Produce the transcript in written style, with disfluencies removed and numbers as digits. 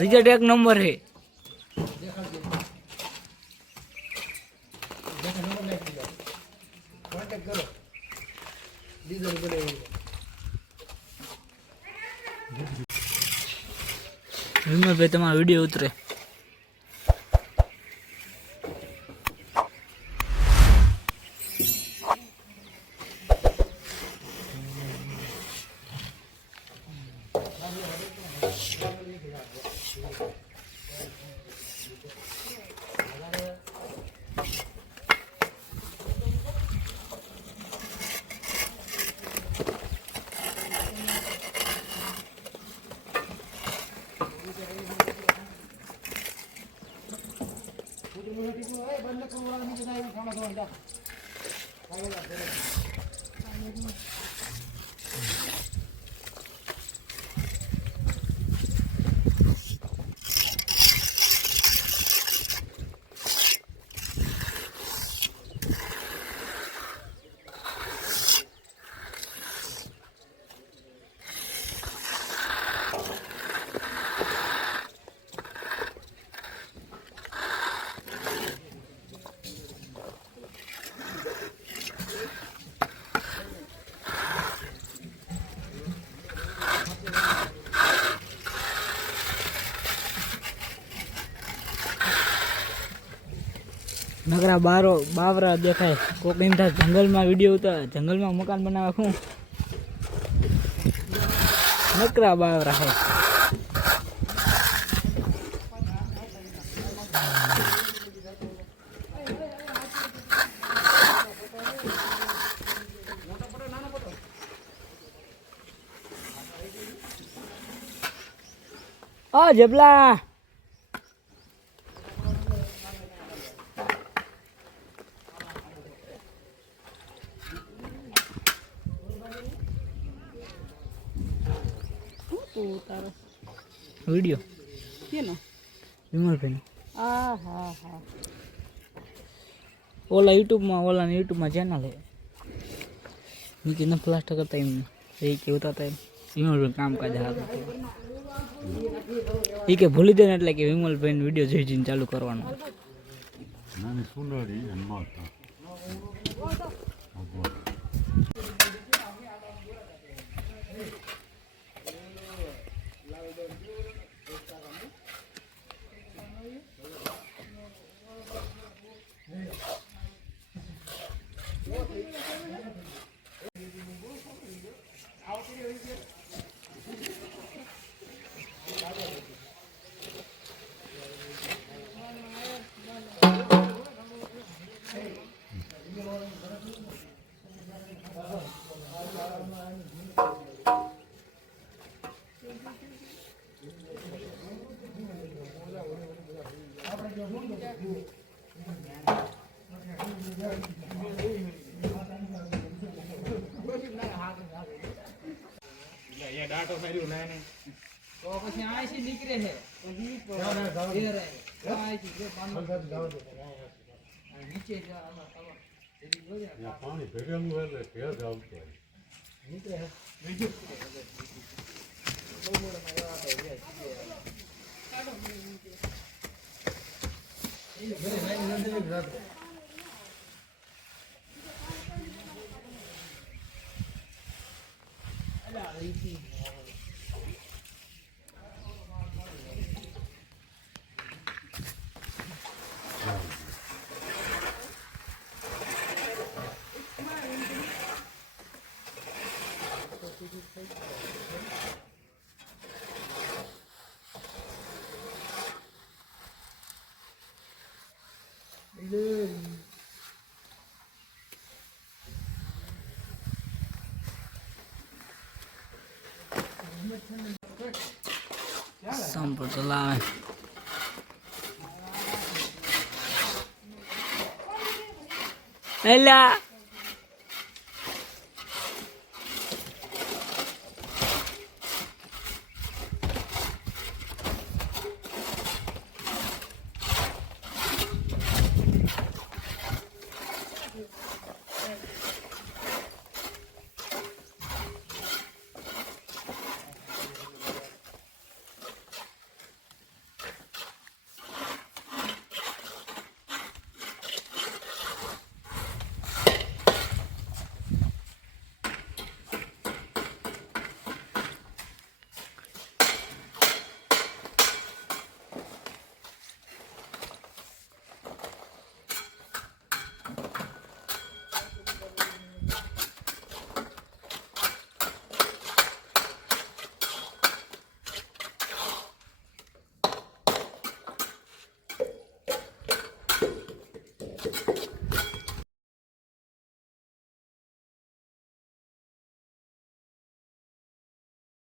Result एक number है। विमल भाई तुम्हारा वीडियो उतरे नगरा बारो बावरा देखाय कोक इन था जंगल में वीडियो उतर जंगल में मकान बनावा खूं नकरा बावरा है। ओ जबला वीडियो केनो विमल भाई हाँ हाँ हाँ ओला यूट्यूब में चैनल है नीचे न प्लास्टर करता है के होता है विमल भाई काम काज ये के भूली देने એટલે કે વિમલ ભાઈ વિડિયો જોઈને ચાલુ કરવાનો નાની સુંદરી અને માતા ये डाटो सारी उलाने तो પછી આઈસી નીકળે છે પછી એ રહે આઈસી જે પાણી નીચે જા એની જોયા યા પાણી ભેગેલું એટલે ફેર આવતો નીકળે છે બીજું બહુ મોડો આવ્યો આ તો કાઢો નીચે એ ઘરે લાઈન નથી રાત અલા રીતી Sampai telah. Elah.